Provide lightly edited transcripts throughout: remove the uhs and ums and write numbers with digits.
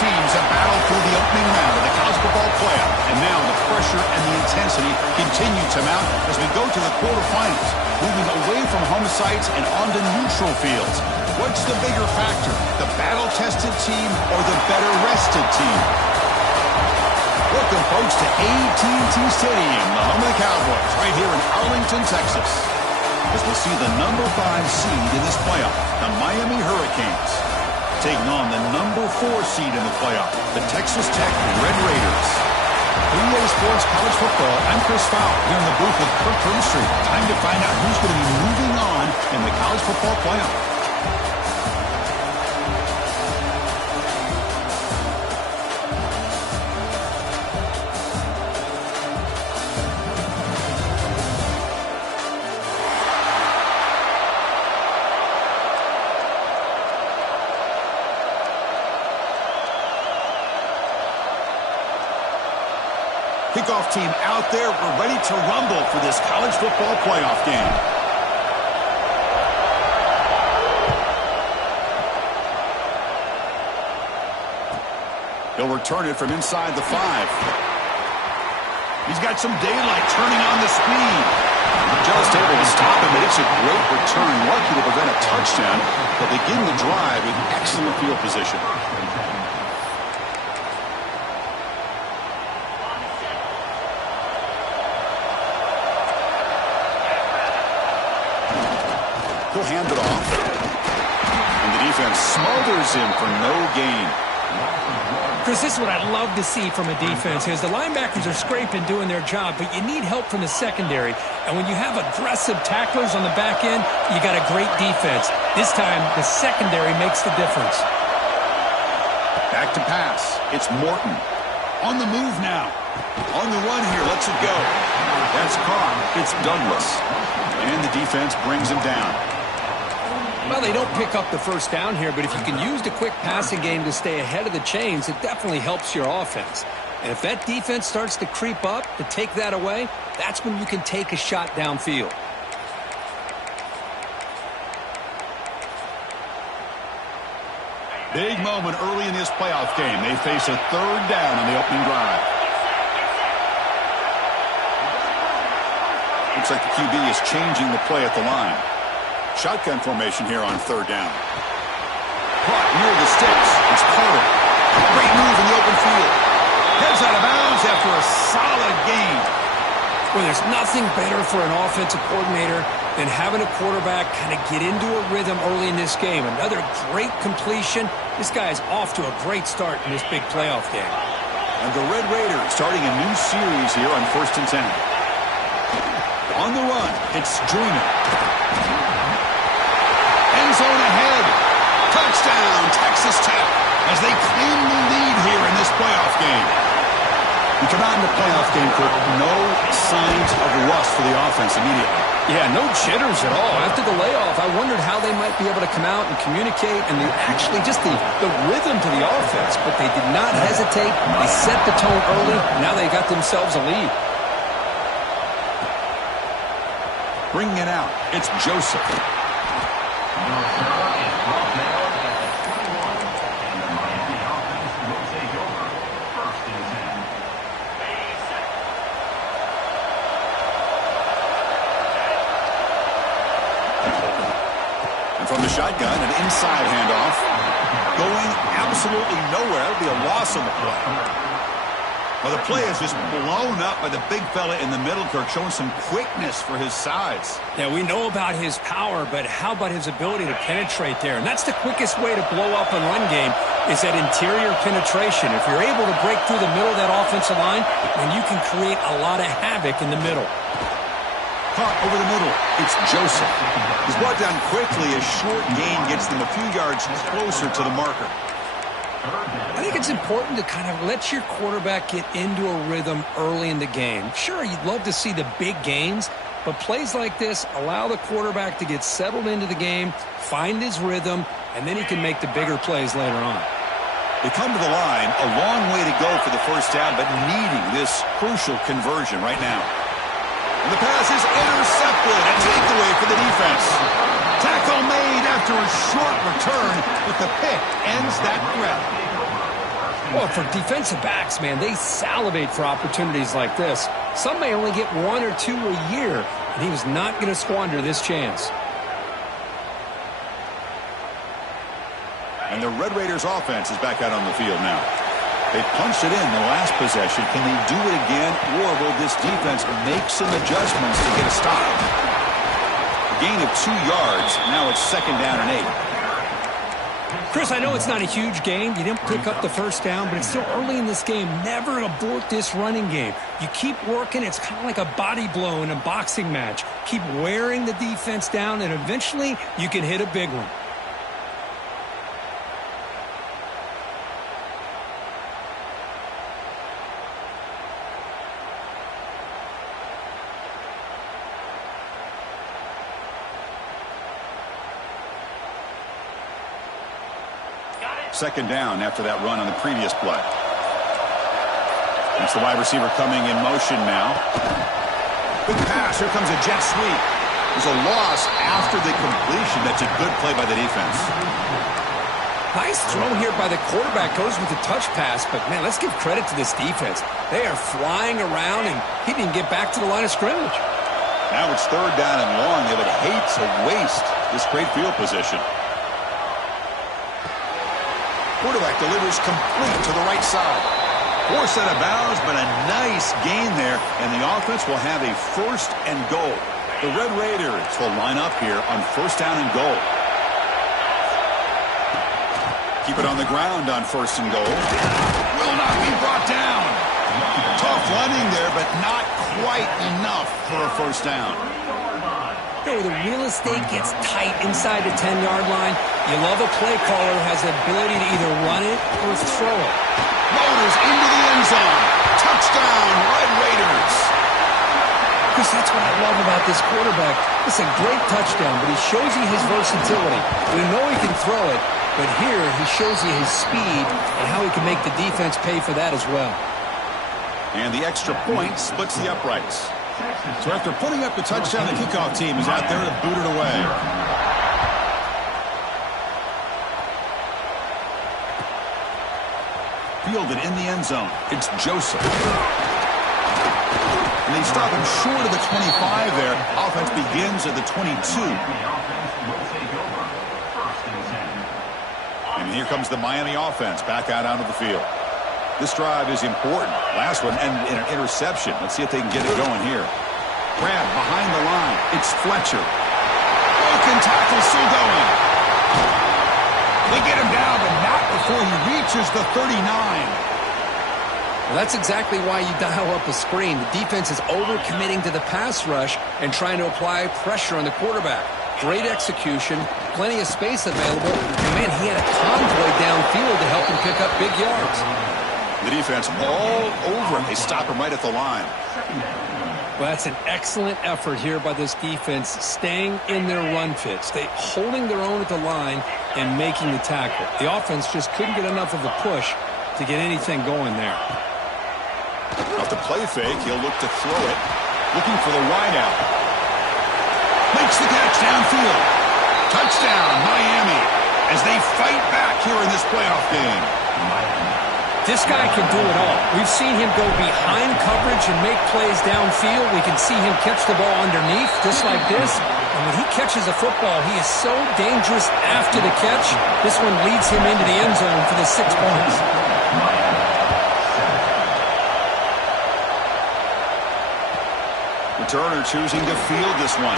teams have battled through the opening round of the college football playoff, and now the pressure and the intensity continue to mount as we go to the quarterfinals, moving away from home sites and onto neutral fields. What's the bigger factor, the battle-tested team or the better-rested team? Welcome, folks, to AT&T Stadium, the home of the Cowboys, right here in Arlington, Texas, as we see the number 5 seed in this playoff, the Miami Hurricanes, taking on the number 4 seed in the playoff, the Texas Tech Red Raiders. 3A Sports College Football, I'm Chris Fowler, here in the booth with Kirk Street. Time to find out who's going to be moving on in the college football playoff. Kickoff team out there. We're ready to rumble for this college football playoff game. He'll return it from inside the 5. He's got some daylight turning on the speed. Just able to stop him, and it's a great return. Lucky to prevent a touchdown, but begin the drive with excellent field position. He'll hand it off. And the defense smothers him for no gain. Chris, this is what I'd love to see from a defense is the linebackers are scraping, doing their job, but you need help from the secondary. And when you have aggressive tacklers on the back end, you got a great defense. This time, the secondary makes the difference. Back to pass. It's Morton. On the move now. On the run here. Lets it go. That's caught. It's Douglas. And the defense brings him down. Well, they don't pick up the first down here, but if you can use the quick passing game to stay ahead of the chains, it definitely helps your offense. And if that defense starts to creep up to take that away, that's when you can take a shot downfield. Big moment early in this playoff game. They face a 3rd down on the opening drive. Looks like the QB is changing the play at the line. Shotgun formation here on 3rd down. Caught near the sticks. It's Carter. Great move in the open field. Heads out of bounds after a solid gain. Well, there's nothing better for an offensive coordinator than having a quarterback kind of get into a rhythm early in this game. Another great completion. This guy is off to a great start in this big playoff game. And the Red Raiders starting a new series here on 1st and 10. On the run, it's Streamer. End zone ahead. Touchdown, Texas Tech, as they claim the lead here in this playoff game. We come out in the playoff game, Kirk, no signs of rust for the offense immediately. Yeah, no jitters at all. After the layoff, I wondered how they might be able to come out and communicate, and actually just the rhythm to the offense. But they did not hesitate. They set the tone early. Now they got themselves a lead. Bringing it out, it's Joseph. And from the shotgun, an inside handoff. Going absolutely nowhere. It'll be a loss on the play. Well, the play is just blown up by the big fella in the middle, Kirk, showing some quickness for his size. Yeah, we know about his power, but how about his ability to penetrate there? And that's the quickest way to blow up a run game is that interior penetration. If you're able to break through the middle of that offensive line, then you can create a lot of havoc in the middle. Caught over the middle. It's Joseph. He's brought down quickly. A short gain gets them a few yards closer to the marker. I think it's important to kind of let your quarterback get into a rhythm early in the game. Sure, you'd love to see the big gains, but plays like this allow the quarterback to get settled into the game, find his rhythm, and then he can make the bigger plays later on. They come to the line, a long way to go for the first down, but needing this crucial conversion right now. And the pass is intercepted. A takeaway for the defense. Tackle made after a short return, but the pick ends that threat. Well, for defensive backs, man, they salivate for opportunities like this. Some may only get 1 or 2 a year, and he was not going to squander this chance. And the Red Raiders offense is back out on the field now. They punched it in the last possession. Can they do it again, or will this defense make some adjustments to get a stop? A gain of 2 yards. Now it's 2nd down and 8. Chris, I know it's not a huge gain. You didn't pick up the first down, but it's still early in this game. Never abort this running game. You keep working. It's kind of like a body blow in a boxing match. Keep wearing the defense down, and eventually you can hit a big one. Second down after that run on the previous play. It's the wide receiver coming in motion now. Big pass. Here comes a jet sweep. There's a loss after the completion. That's a good play by the defense. Nice throw here by the quarterback. Goes with the touch pass. But, man, let's give credit to this defense. They are flying around, and he didn't get back to the line of scrimmage. Now it's 3rd down and long. They would hate to waste this great field position. Quarterback delivers complete to the right side. Forced out of bounds, but a nice gain there, and the offense will have a 1st and goal. The Red Raiders will line up here on 1st down and goal. Keep it on the ground on 1st and goal. Will not be brought down. Tough running there, but not quite enough for a 1st down. You know, the real estate gets tight inside the 10-yard line. You love a play caller who has the ability to either run it or throw it. Motors into the end zone. Touchdown, Red Raiders. Chris, that's what I love about this quarterback. It's a great touchdown, but he shows you his versatility. We know he can throw it, but here he shows you his speed and how he can make the defense pay for that as well. And the extra point splits the uprights. So after putting up the touchdown, the kickoff team is out there to boot it away. Fielded in the end zone. It's Joseph. And they stop him short of the 25 there. Offense begins at the 22. And here comes the Miami offense back out onto the field. This drive is important. Last one ended in an interception. Let's see if they can get it going here. Grab behind the line. It's Fletcher. Broken tackle still going. They get him down, but not before he reaches the 39. Well, that's exactly why you dial up a screen. The defense is overcommitting to the pass rush and trying to apply pressure on the quarterback. Great execution, plenty of space available, and, man, he had a convoy downfield to help him pick up big yards. The defense all over him. They stop him right at the line. Well, that's an excellent effort here by this defense, staying in their run fit, holding their own at the line and making the tackle. The offense just couldn't get enough of a push to get anything going there. Off the play fake, he'll look to throw it, looking for the wideout. Makes the catch downfield. Touchdown, Miami, as they fight back here in this playoff game. This guy can do it all. We've seen him go behind coverage and make plays downfield. We can see him catch the ball underneath, just like this. And when he catches a football, he is so dangerous after the catch. This one leads him into the end zone for the 6 points. Returner choosing to field this one.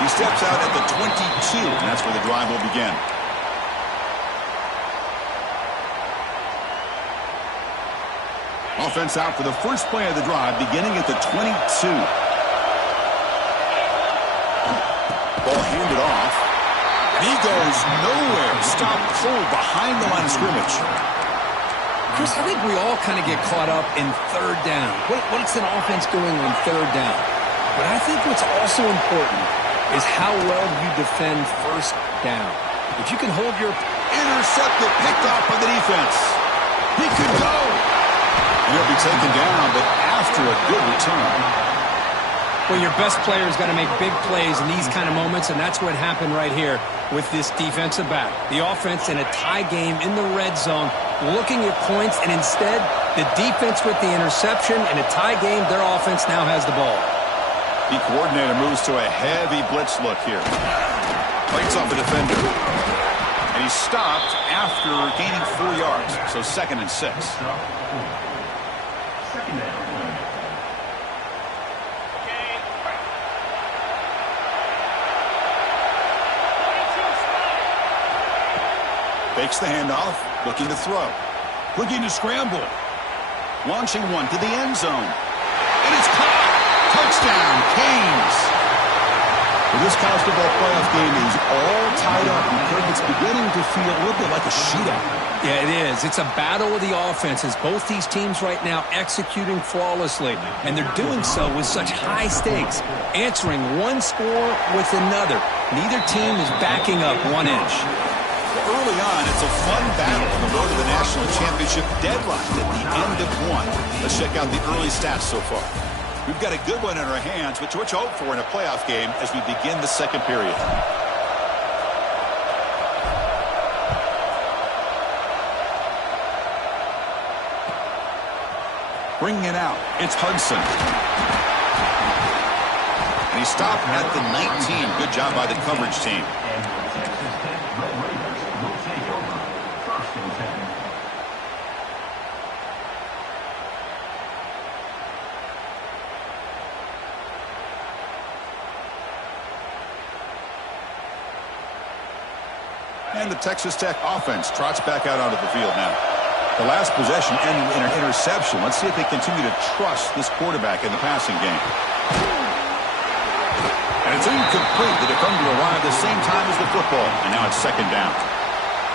He steps out at the 22, and that's where the drive will begin. Offense out for the first play of the drive, beginning at the 22. Ball handed off. And he goes nowhere. Stop cold behind the line of scrimmage. Chris, I think we all kind of get caught up in 3rd down. What's an offense doing on 3rd down? But I think what's also important is how well you defend 1st down. If you can hold your... Intercepted, picked off by the defense. He could go. And he'll be taken down, but after a good return. Well, your best player is going to make big plays in these kind of moments, and that's what happened right here with this defensive back. The offense in a tie game in the red zone, looking at points, and instead the defense with the interception. In a tie game, their offense now has the ball. The coordinator moves to a heavy blitz look here. Fights off the defender. And he's stopped after gaining 4 yards, so 2nd and 6. Fakes the handoff, looking to throw. Looking to scramble. Launching one to the end zone. And it's caught! Touchdown, Canes! Well, this college football playoff game is all tied up, and Kirk, it's beginning to feel a little bit like a shootout. Yeah, it is. It's a battle of the offenses. Both these teams right now executing flawlessly, and they're doing so with such high stakes, answering one score with another. Neither team is backing up 1 inch. Early on, it's a fun battle on the road to the national championship deadline at the end of 1. Let's check out the early stats so far. We've got a good one in our hands, which we're to hope for in a playoff game as we begin the 2nd period. Bringing it out, it's Hudson. And he stopped at the 19. Good job by the coverage team. And the Texas Tech offense trots back out onto the field now. The last possession ended in an interception. Let's see if they continue to trust this quarterback in the passing game. And it's incomplete. The defender arrived at the same time as the football. And now it's 2nd down.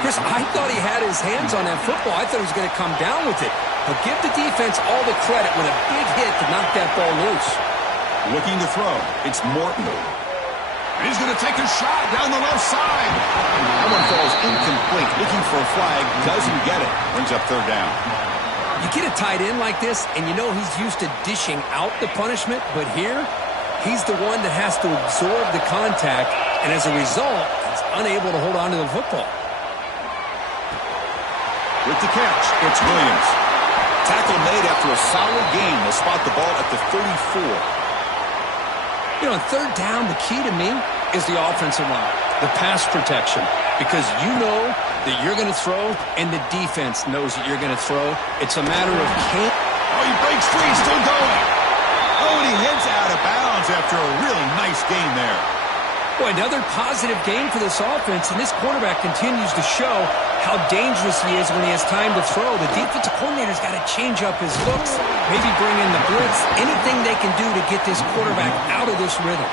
Chris, I thought he had his hands on that football. I thought he was going to come down with it. But give the defense all the credit with a big hit to knock that ball loose. Looking to throw. It's Morton. And he's going to take a shot down the left side. That one falls incomplete. Looking for a flag. Doesn't get it. Brings up 3rd down. You get a tight end like this, and you know he's used to dishing out the punishment. But here, he's the one that has to absorb the contact. And as a result, he's unable to hold on to the football. With the catch, it's Williams. Tackle made after a solid gain. They'll spot the ball at the 34. You know, on 3rd down, the key to me is the offensive line, the pass protection, because you know that you're going to throw, and the defense knows that you're going to throw. It's a matter of can't. Oh, he breaks free, still going. Oh, and he heads out of bounds after a really nice gain there. Boy, another positive game for this offense, and this quarterback continues to show how dangerous he is when he has time to throw. The defensive coordinator's got to change up his looks, maybe bring in the blitz, anything they can do to get this quarterback out of this rhythm.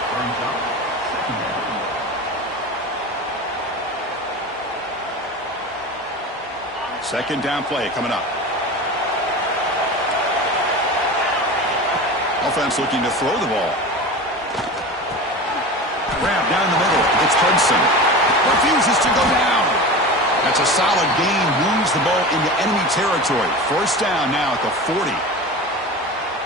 Second down play coming up. Offense looking to throw the ball. Grab down the middle. It's Hudson. Refuses to go down. That's a solid gain. Moves the ball into enemy territory. 1st down now at the 40.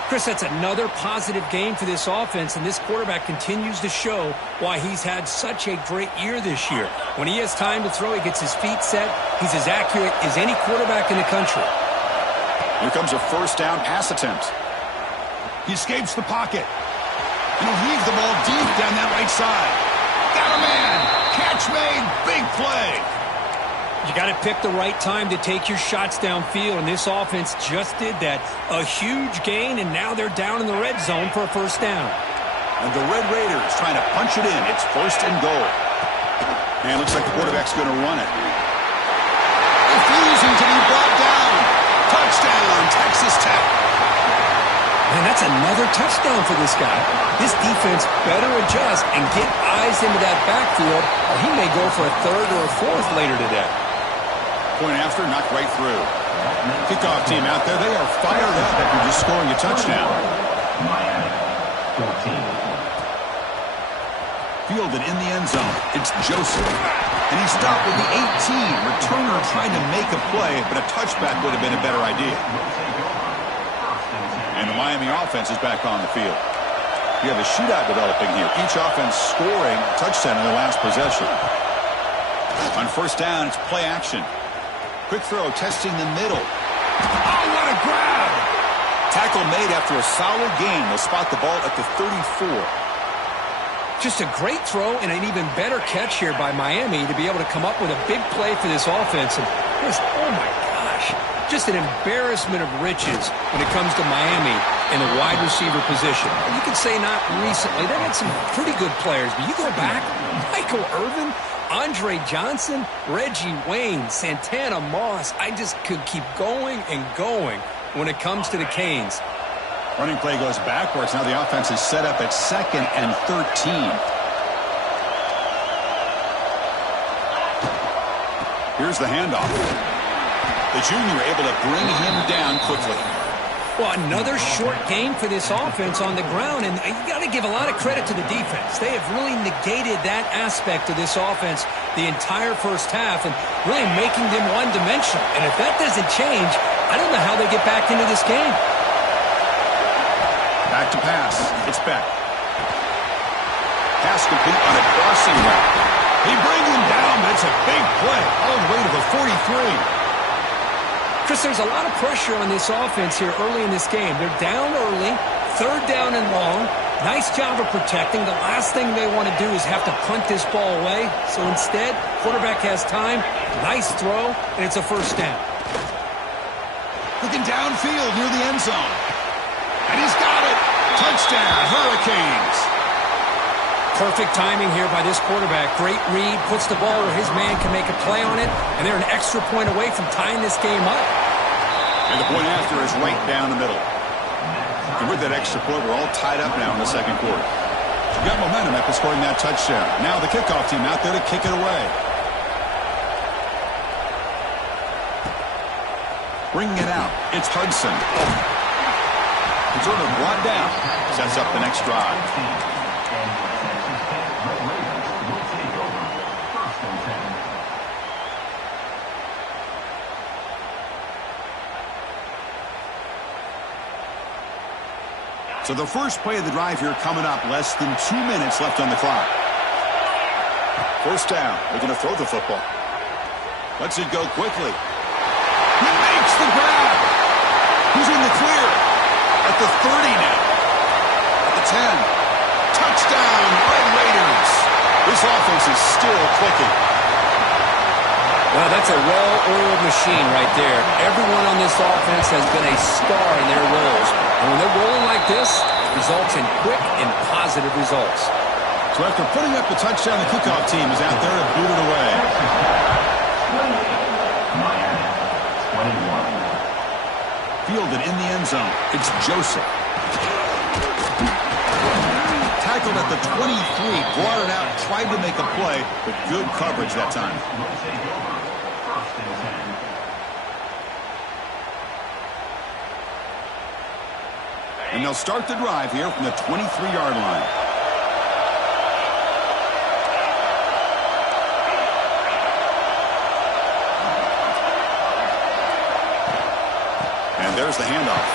Chris, that's another positive game for this offense, and this quarterback continues to show why he's had such a great year this year. When he has time to throw, he gets his feet set. He's as accurate as any quarterback in the country. Here comes a 1st down pass attempt. He escapes the pocket. And he'll heave the ball deep down that right side. Got a man. Catch made. Big play. You got to pick the right time to take your shots downfield, and this offense just did that. A huge gain, and now they're down in the red zone for a 1st down. And the Red Raiders trying to punch it in. It's 1st and goal. And looks like the quarterback's going to run it. Refusing to be brought down. Touchdown, Texas Tech. And that's another touchdown for this guy. This defense better adjust and get eyes into that backfield, or he may go for a 3rd or a 4th later today. Point after, knocked right through. Kickoff team out there, they are fired up after just scoring a touchdown. Fielded in the end zone. It's Joseph. And he stopped with the 18. Returner trying to make a play, but a touchback would have been a better idea. And the Miami offense is back on the field. You have a shootout developing here. Each offense scoring a touchdown in their last possession. On first down, it's play action. Quick throw, testing the middle. Oh, what a grab! Tackle made after a solid gain. They'll spot the ball at the 34. Just a great throw and an even better catch here by Miami to be able to come up with a big play for this offense. And oh my gosh, just an embarrassment of riches when it comes to Miami in the wide receiver position. And you can say not recently. They had some pretty good players, but you go back, Michael Irvin, Andre Johnson, Reggie Wayne, Santana Moss. I just could keep going and going when it comes to the Canes. Running play goes backwards. Now the offense is set up at 2nd and 13. Here's the handoff. The junior able to bring him down quickly. Well, another short game for this offense on the ground, and you got to give a lot of credit to the defense. They have really negated that aspect of this offense the entire first half and really making them one-dimensional. And if that doesn't change, I don't know how they get back into this game. Back to pass. It's Beck. Pass complete on a crossing route. He brings him down, but it's a big play all the way to the 43. Chris, there's a lot of pressure on this offense here early in this game. They're down early, 3rd down and long. Nice job of protecting. The last thing they want to do is have to punt this ball away. So instead, quarterback has time, nice throw, and it's a first down. Looking downfield near the end zone. And he's got it. Touchdown, Hurricanes. Perfect timing here by this quarterback. Great read, puts the ball where his man can make a play on it, and they're an extra point away from tying this game up. And the point after is right down the middle. And with that extra point, we're all tied up now in the second quarter. You got momentum after scoring that touchdown. Now the kickoff team out there to kick it away. Bringing it out, it's Hudson. Returner brought down, sets up the next drive. So the first play of the drive here coming up, less than 2 minutes left on the clock. First down, they're going to throw the football. Lets it go quickly. He makes the grab. He's in the clear. At the 30 now. At the 10. Touchdown, Red Raiders. This offense is still clicking. Well, that's a well-oiled machine right there. Everyone on this offense has been a star in their roles. And when they're rolling like this, it results in quick and positive results. So after putting up the touchdown, the kickoff team is out there to boot it away. Fielded in the end zone. It's Joseph. Tackled at the 23, brought it out, tried to make a play, but good coverage that time. And they'll start the drive here from the 23-yard line. And there's the handoff.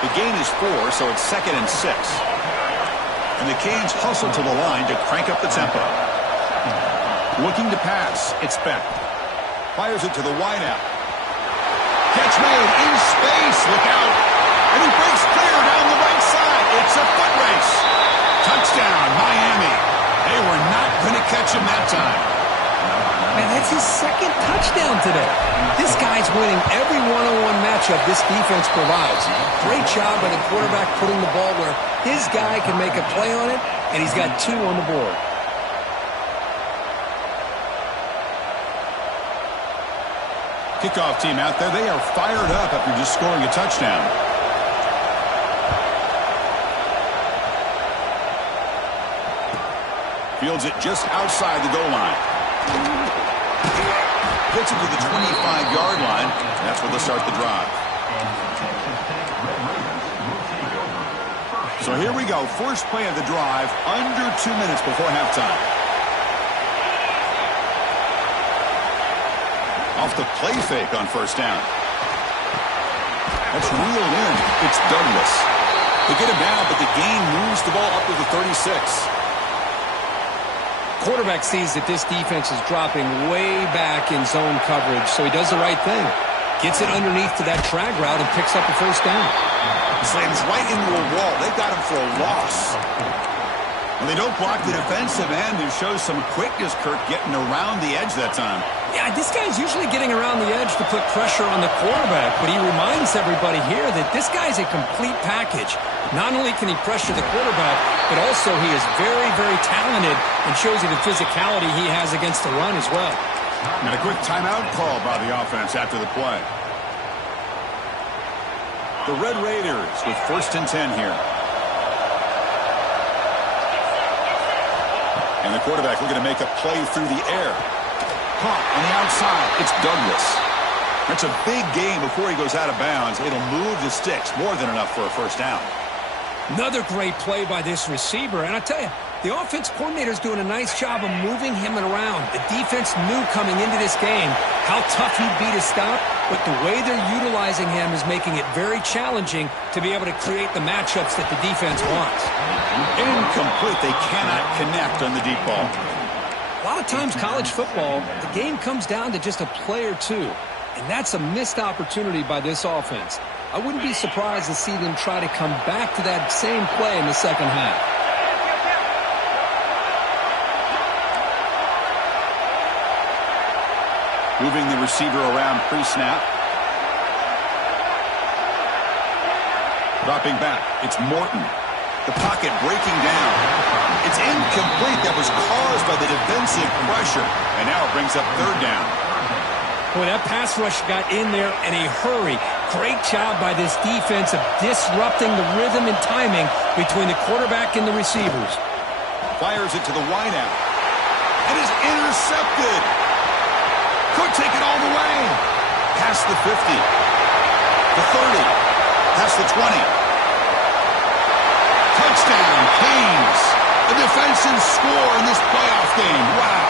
The gain is 4, so it's 2nd and 6. And the Canes hustle to the line to crank up the tempo. Looking to pass, it's Beck. Fires it to the wideout. Catch made in space, look out. And he breaks clear down the right side. It's a foot race. Touchdown, Miami. They were not going to catch him that time. Man, that's his 2nd touchdown today. This guy's winning every one-on-one matchup this defense provides. Great job by the quarterback putting the ball where his guy can make a play on it, and he's got 2 on the board. Kickoff team out there, they are fired up after just scoring a touchdown. Fields it just outside the goal line. Gets it to the 25-yard line. That's where they'll start the drive. So here we go. First play of the drive, under 2 minutes before halftime. Off the play fake on first down. That's reeled in. It's Douglas. They get him down, but the gain moves the ball up to the 36. Quarterback sees that this defense is dropping way back in zone coverage, so he does the right thing. Gets it underneath to that drag route and picks up a first down. Slams right into a wall. They got him for a loss. Well, they don't block the defensive end, who shows some quickness, Kirk, getting around the edge that time. Yeah, this guy's usually getting around the edge to put pressure on the quarterback, but he reminds everybody here that this guy's a complete package. Not only can he pressure the quarterback, but also he is very, very talented and shows you the physicality he has against the run as well. And a quick timeout call by the offense after the play. The Red Raiders with 1st and 10 here. And the quarterback looking to make a play through the air. Caught on the outside. It's Douglas. That's a big gain before he goes out of bounds. It'll move the sticks. More than enough for a first down. Another great play by this receiver. And I tell you, the offense coordinator's doing a nice job of moving him around. The defense knew coming into this game how tough he'd be to stop, but the way they're utilizing him is making it very challenging to be able to create the matchups that the defense wants. Incomplete. They cannot connect on the deep ball. A lot of times college football, the game comes down to just a play or two, and that's a missed opportunity by this offense. I wouldn't be surprised to see them try to come back to that same play in the second half. Moving the receiver around pre-snap. Dropping back. It's Morton. The pocket breaking down. It's incomplete. That was caused by the defensive pressure. And now it brings up 3rd down. Boy, that pass rush got in there in a hurry. Great job by this defense of disrupting the rhythm and timing between the quarterback and the receivers. Fires it to the wideout. It is intercepted. Could take it all the way. Past the 50. The 30. Past the 20. Touchdown, Canes. A defensive score in this playoff game. Wow.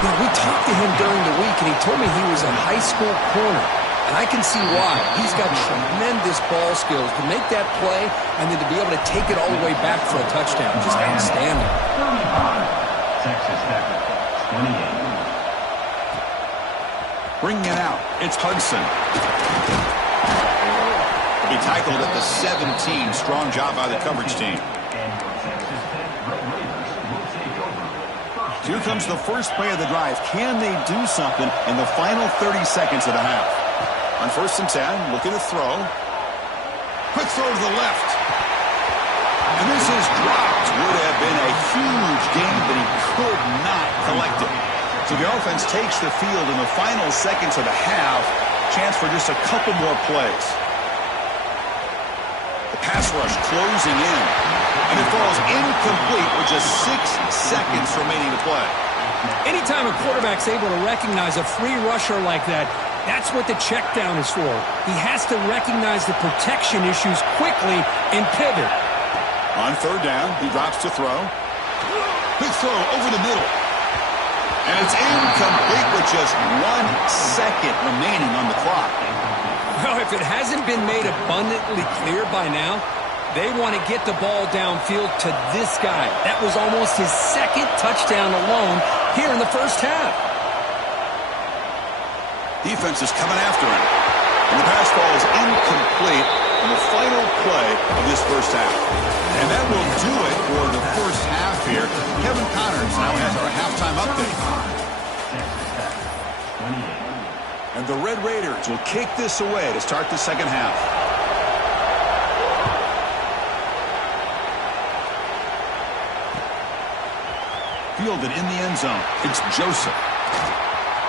You know, we talked to him during the week, and he told me he was a high school corner. And I can see why. He's got tremendous ball skills to make that play and then to be able to take it all the way back for a touchdown. Just outstanding. Texas Tech, 28. Bringing it out, it's Hudson. He tackled at the 17. Strong job by the coverage team. Here comes the first play of the drive. Can they do something in the final 30 seconds of the half? On 1st and 10, looking to throw. Quick throw to the left. And this is dropped. Would have been a huge gain, but he could not collect it. So the offense takes the field in the final seconds of the half. Chance for just a couple more plays. The pass rush closing in. And it falls incomplete with just 6 seconds remaining to play. Anytime a quarterback's able to recognize a free rusher like that, that's what the check down is for. He has to recognize the protection issues quickly and pivot. On 3rd down, he drops to throw. Big throw over the middle. And it's incomplete with just 1 second remaining on the clock. Well, if it hasn't been made abundantly clear by now, they want to get the ball downfield to this guy. That was almost his 2nd touchdown alone here in the first half. Defense is coming after him. And the pass ball is incomplete on the final play of this first half. And that will do it for the first half here. Kevin Connors now has our halftime update. And the Red Raiders will kick this away to start the second half. Fielded in the end zone. It's Joseph.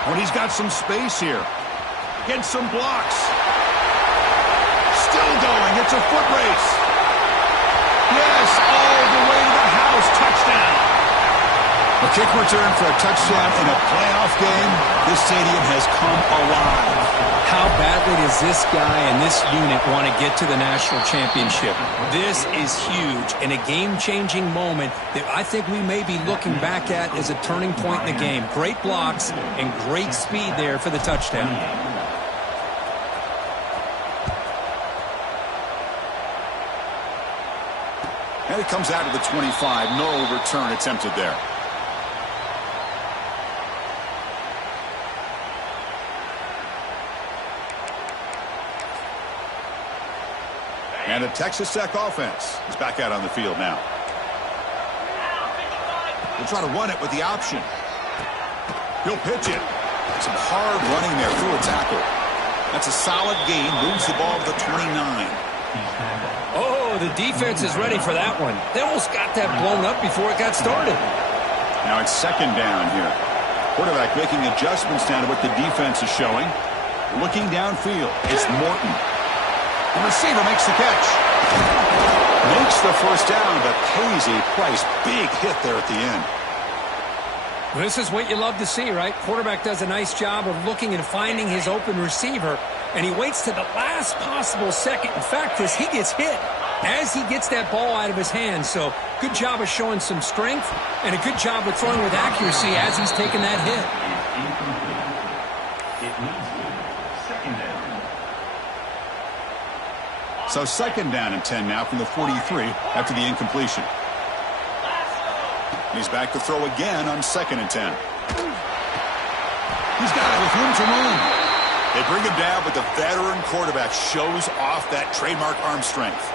When he's got some space here. Gets some blocks. Still going. It's a foot race. Yes, all the way to the house. Touchdown. A kick return for a touchdown in a playoff game. This stadium has come alive. How badly does this guy and this unit want to get to the national championship? This is huge and a game-changing moment that I think we may be looking back at as a turning point in the game. Great blocks and great speed there for the touchdown. And it comes out to the 25. No return attempted there. And the Texas Tech offense is back out on the field now. They'll try to run it with the option. He'll pitch it. Some hard running there through a tackle. That's a solid gain. Moves the ball to the 29. Oh, the defense is ready for that one. They almost got that blown up before it got started. Now it's second down here. Quarterback making adjustments down to what the defense is showing. Looking downfield. It's Morton. The receiver makes the catch. Makes the first down, but pays a price. Big hit there at the end. This is what you love to see, right? Quarterback does a nice job of looking and finding his open receiver, and he waits to the last possible second. In fact, as he gets hit, as he gets that ball out of his hands. So good job of showing some strength and a good job of throwing with accuracy as he's taking that hit. So second down and 10 now from the 43 after the incompletion. He's back to throw again on second and 10. He's got it with room to run. They bring him down, but the veteran quarterback shows off that trademark arm strength.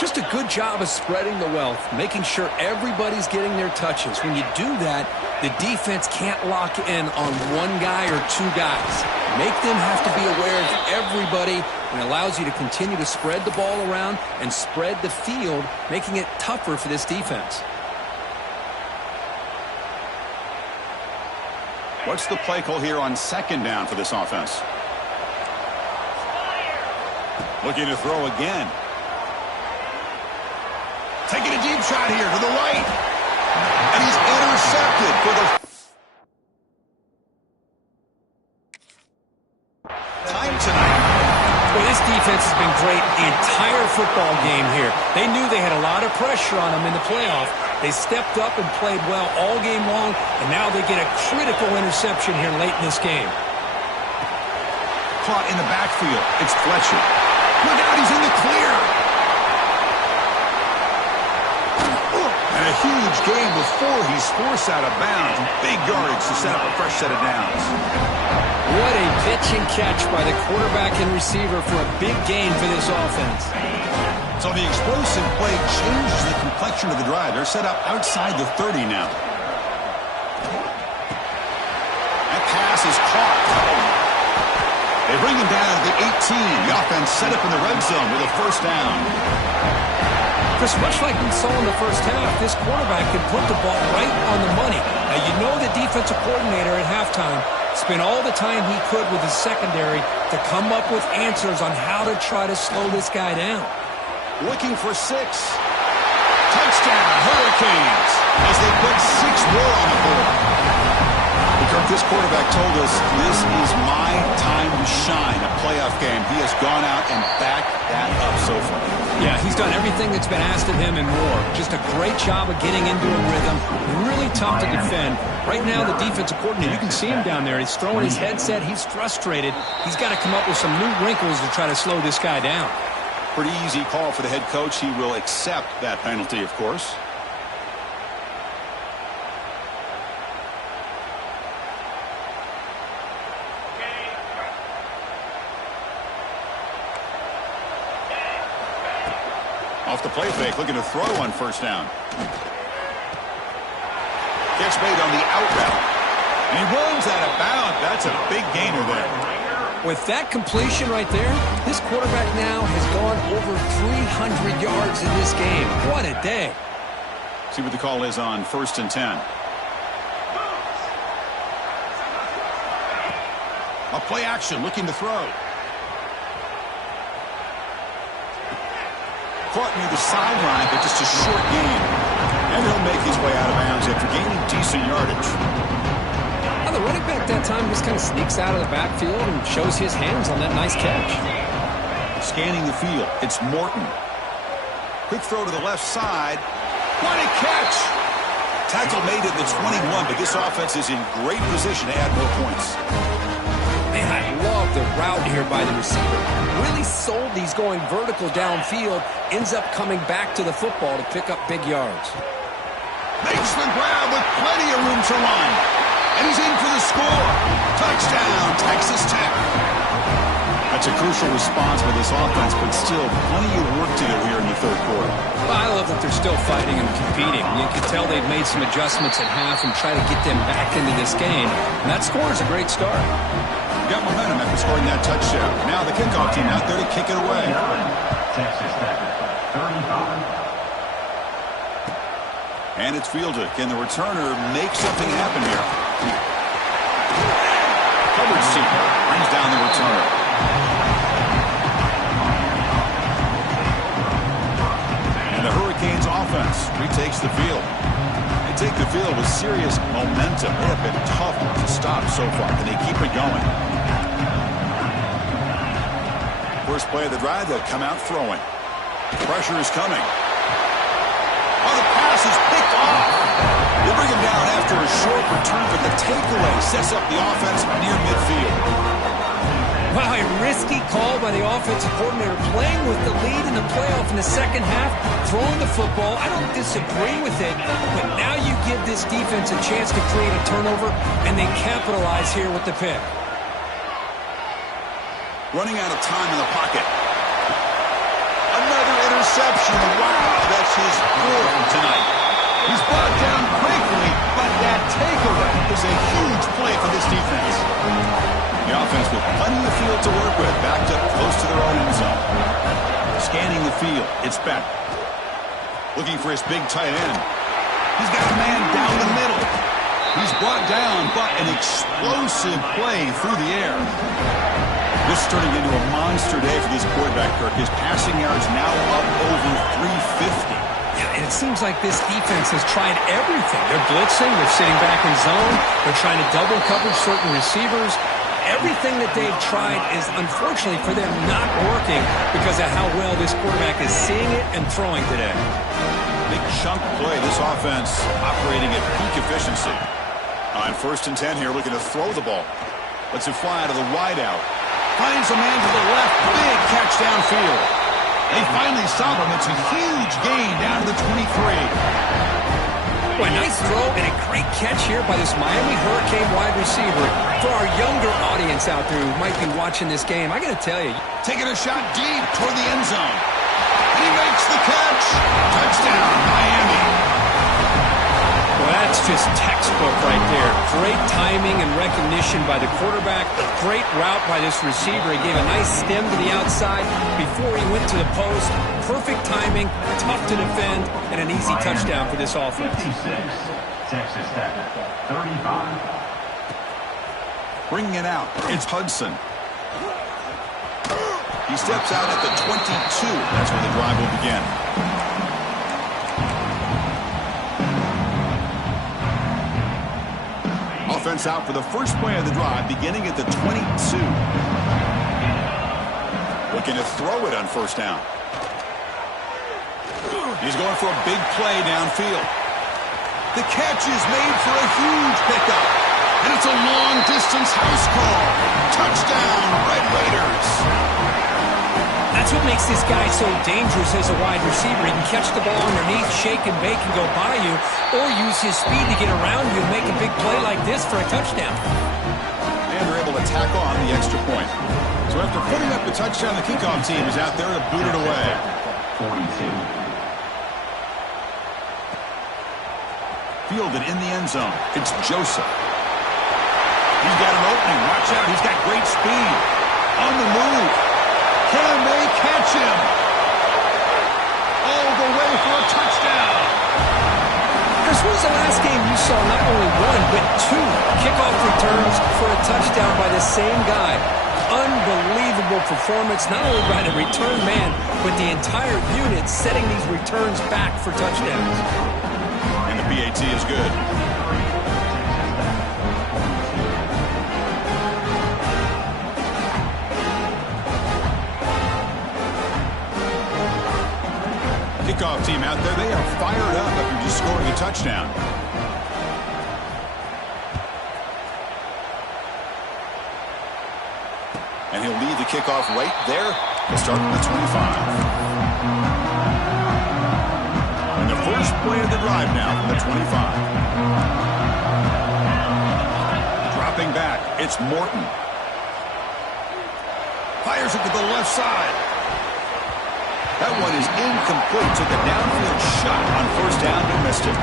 Just a good job of spreading the wealth, making sure everybody's getting their touches. When you do that, the defense can't lock in on one guy or two guys. Make them have to be aware of everybody, and it allows you to continue to spread the ball around and spread the field, making it tougher for this defense. What's the play call here on second down for this offense? Looking to throw again. Taking a deep shot here to the right. And he's intercepted for the time tonight. Well, this defense has been great the entire football game here. They knew they had a lot of pressure on them in the playoff. They stepped up and played well all game long, and now they get a critical interception here late in this game. Caught in the backfield. It's Fletcher. Look out, he's in the clear. And a huge gain before he's forced out of bounds. Big yardage to set up a fresh set of downs. What a pitch and catch by the quarterback and receiver for a big gain for this offense. So the explosive play changes the complexion of the drive. They're set up outside the 30 now. That pass is caught. They bring him down to the 18. The offense set up in the red zone with a first down. Just much like we saw in the first half, this quarterback can put the ball right on the money. Now, you know the defensive coordinator at halftime spent all the time he could with his secondary to come up with answers on how to try to slow this guy down. Looking for 6. Touchdown, Hurricanes, as they put 6 more on the board. Kirk, this quarterback told us this is my time to shine, a playoff game. He has gone out and backed that up so far. Yeah, he's done everything that's been asked of him and more. Just a great job of getting into a rhythm. Really tough to defend. Right now, the defensive coordinator, you can see him down there. He's throwing his headset. He's frustrated. He's got to come up with some new wrinkles to try to slow this guy down. Pretty easy call for the head coach. He will accept that penalty, of course. Off the play fake, looking to throw on first down. Catch made on the out route. And he runs out of bounds. That's a big gainer there. With that completion right there, this quarterback now has gone over 300 yards in this game. What a day. See what the call is on first and 10. A play action, looking to throw. Caught near the sideline, but just a short gain. And he'll make his way out of bounds after gaining decent yardage. Well, the running back that time just kind of sneaks out of the backfield and shows his hands on that nice catch. Scanning the field, it's Morton. Quick throw to the left side. What a catch! Tackle made at the 21, but this offense is in great position to add more points. Man, I love the route here by the receiver. Really sold these going vertical downfield. Ends up coming back to the football to pick up big yards. Makes the grab with plenty of room to run. And he's in for the score. Touchdown, Texas Tech. That's a crucial response by this offense, but still plenty of work to do here in the third quarter. Well, I love that they're still fighting and competing. You can tell they've made some adjustments at half and try to get them back into this game. And that score is a great start. Got momentum after scoring that touchdown. Now the kickoff team out there to kick it away. Texas Tech, 35. And it's fielded. Can the returner make something happen here? Coverage team brings down the returner. And the Hurricanes offense retakes the field. They take the field with serious momentum. They have been tough to stop so far. Can they keep it going? First play of the drive, they'll come out throwing. Pressure is coming. Oh, the pass is picked off. They bring him down after a short return, but the takeaway sets up the offense near midfield. Wow, a risky call by the offensive coordinator, playing with the lead in the playoff in the second half, throwing the football. I don't disagree with it, but now you give this defense a chance to create a turnover, and they capitalize here with the pick. Running out of time in the pocket. Another interception. Wow, that's his fourth tonight. He's brought down quickly, but that takeaway is a huge play for this defense. The offense with plenty of field to work with, backed up close to their own end zone. Scanning the field, it's Beck. Looking for his big tight end. He's got the man down the middle. He's brought down, but an explosive play through the air. This is turning into a monster day for this quarterback, Kirk. His passing yards now up over 350. Yeah, and it seems like this defense has tried everything. They're blitzing, they're sitting back in zone, they're trying to double coverage certain receivers. Everything that they've tried is, unfortunately for them, not working because of how well this quarterback is seeing it and throwing today. Big chunk play. This offense operating at peak efficiency. On 1st and 10 here, looking to throw the ball. Lets it fly to the wideout. Finds a man to the left. Big catch downfield. They finally stop him. It's a huge gain down to the 23. Boy, nice throw and a great catch here by this Miami Hurricane wide receiver. For our younger audience out there who might be watching this game, I got to tell you. Taking a shot deep toward the end zone. He makes the catch. Touchdown, Miami. Well, that's just textbook right there. Great timing and recognition by the quarterback. Great route by this receiver. He gave a nice stem to the outside before he went to the post. Perfect timing, tough to defend, and an easy touchdown for this offense. 56, Texas Tech, 35. Bringing it out, it's Hudson. He steps out at the 22. That's where the drive will begin. Offense out for the first play of the drive, beginning at the 22. Looking to throw it on 1st down. He's going for a big play downfield. The catch is made for a huge pickup. And it's a long-distance house call. Touchdown, Red Raiders. That's what makes this guy so dangerous as a wide receiver. He can catch the ball underneath, shake and bake and go by you, or use his speed to get around you and make a big play like this for a touchdown. And they're able to tack on the extra point. So after putting up the touchdown, the kickoff team is out there to boot it away. 42. Fielded in the end zone. It's Joseph. He's got an opening. Watch out. He's got great speed. On the move. Can they catch him? All the way for a touchdown. Chris, when was the last game you saw not only one, but two kickoff returns for a touchdown by the same guy? Unbelievable performance, not only by the return man, but the entire unit setting these returns back for touchdowns. And the PAT is good. Kickoff team out there, they are fired up after just scoring a touchdown. And he'll lead the kickoff right there. He'll start from the 25. And the first play of the drive now from the 25. Dropping back, it's Morton. Fires it to the left side. That one is incomplete. Took a downfield shot on first down and missed it.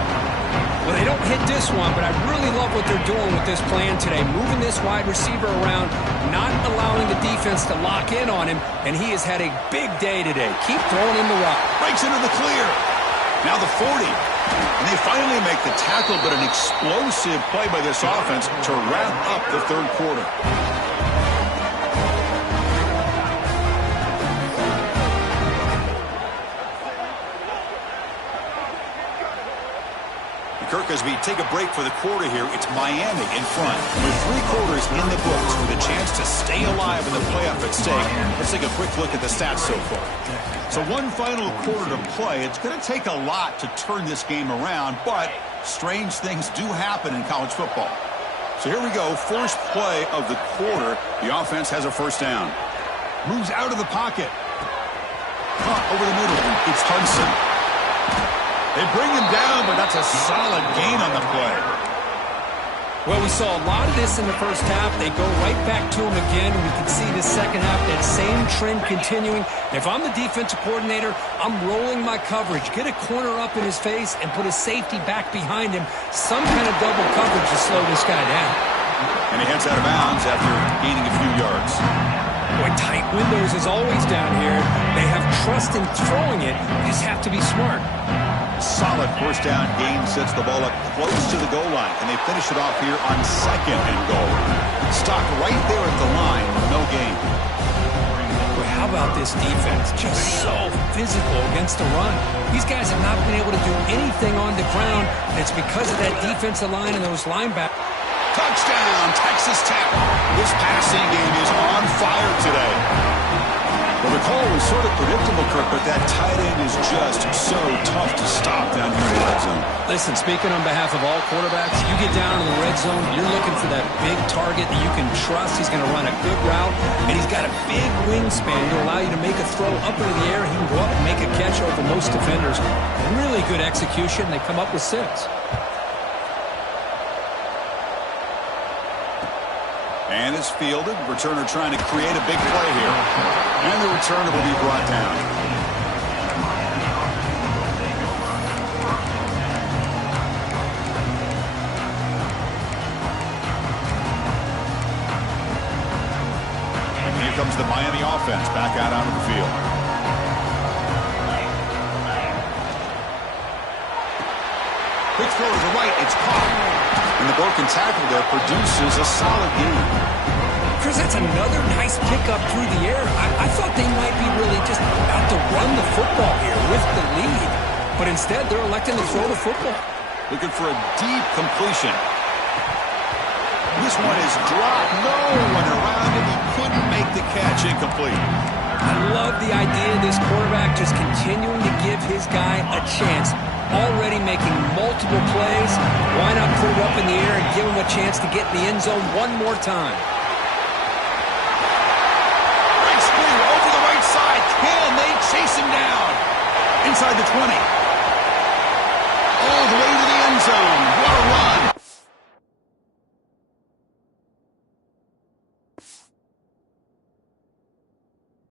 Well, they don't hit this one, but I really love what they're doing with this plan today. Moving this wide receiver around, not allowing the defense to lock in on him, and he has had a big day today. Keep throwing him the rock. Breaks into the clear. Now the 40. And they finally make the tackle, but an explosive play by this offense to wrap up the third quarter. Kirk, as we take a break for the quarter here, it's Miami in front. With 3 quarters in the books with a chance to stay alive in the playoff at stake, let's take a quick look at the stats so far. So one final quarter to play. It's going to take a lot to turn this game around, but strange things do happen in college football. So here we go, first play of the quarter. The offense has a first down. Moves out of the pocket. Caught over the middle. It's Hudson. They bring him down, but that's a solid gain on the play. Well, we saw a lot of this in the first half. They go right back to him again. We can see the second half, that same trend continuing. If I'm the defensive coordinator, I'm rolling my coverage. Get a corner up in his face and put a safety back behind him. Some kind of double coverage to slow this guy down. And he heads out of bounds after gaining a few yards. Boy, tight windows is always down here. They have trust in throwing it. You just have to be smart. Solid first down gain sets the ball up close to the goal line, and they finish it off here on 2nd and goal. Stopped right there at the line, no gain. Well, how about this defense? Just so physical against the run. These guys have not been able to do anything on the ground, and it's because of that defensive line and those linebackers. Touchdown, Texas Tech. This passing game is on fire today. Well, the call was sort of predictable, Kirk, but that tight end is just so tough to stop down here in the red zone. Listen, speaking on behalf of all quarterbacks, you get down in the red zone, you're looking for that big target that you can trust. He's going to run a good route, and he's got a big wingspan to allow you to make a throw up into the air. He can go up and make a catch over most defenders. Really good execution. They come up with 6. And it's fielded. Returner trying to create a big play here. And the returner will be brought down. And here comes the Miami offense back out onto the field. Quick throw to the right. It's caught. And the broken tackle there produces a solid gain. Chris, that's another nice pickup through the air. I thought they might be really just about to run the football here with the lead. But instead, they're electing to throw the football. Looking for a deep completion. This one is dropped. No one around him. He couldn't make the catch. Incomplete. I love the idea of this quarterback just continuing to give his guy a chance. Already making multiple plays. Why not put it up in the air and give him a chance to get in the end zone one more time? Great screen over the right side. Can they chase him down? Inside the 20. All the way to the end zone. What a run.